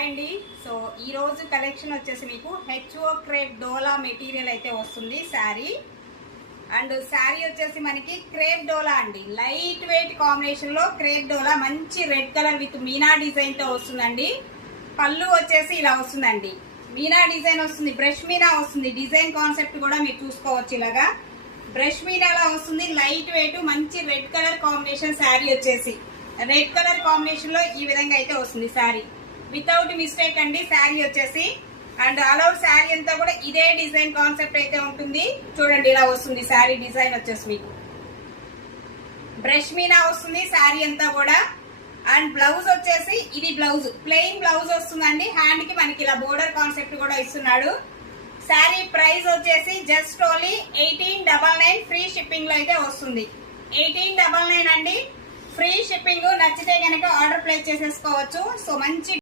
Hi అండి. So ఈ రోజు కలెక్షన్ వచ్చేసి మీకు హెచ్ఓ క్రేప్ డోలా మెటీరియల్ అయితే వస్తుంది శారీ. అండ్ శారీ వచ్చేసి మనకి క్రేప్ డోలా అండి, లైట్ వెయిట్ కాంబినేషన్ లో క్రేప్ డోలా మంచి red colour with Meena design తో వస్తుందండి. పళ్ళు వచ్చేసి ఇలా వస్తుందండి, మీనా డిజైన్ వస్తుంది, బ్రష్ మీనా వస్తుంది. డిజైన్ కాన్సెప్ట్ కూడా మీరు చూసుకోవచ్చు, ఇలాగా బ్రష్ మీనాలా వస్తుంది. లైట్ వెయిట్ మంచి రెడ్ కలర్ కాంబినేషన్ శారీ వచ్చేసి రెడ్ కలర్ కాంబినేషన్ లో ఈ విధంగా అయితే వస్తుంది శారీ. వితౌట్ మిస్టేక్ అండి శారీ వచ్చేసి. అండ్ ఆల్ ఓవర్ శారీ అంతా కూడా ఇదే డిజైన్ కాన్సెప్ట్ అయితే ఉంటుంది. చూడండి ఇలా వస్తుంది శారీ డిజైన్ వచ్చేసి మీకు బ్రష్ మీనా వస్తుంది శారీ అంతా కూడా. అండ్ బ్లౌజ్ వచ్చేసి ఇది బ్లౌజ్ ప్లెయిన్ బ్లౌజ్ వస్తుందండి. హ్యాండ్ కి మనకి ఇలా బోర్డర్ కాన్సెప్ట్ కూడా ఇస్తున్నాడు. శారీ ప్రైస్ వచ్చేసి జస్ట్ ఓన్లీ 1899 ఫ్రీ షిప్పింగ్ లో అయితే వస్తుంది. 1899 అండి, ఫ్రీ షిప్పింగ్. నచ్చితే కనుక ఆర్డర్ ప్లేస్ చేసేసుకోవచ్చు. సో మంచి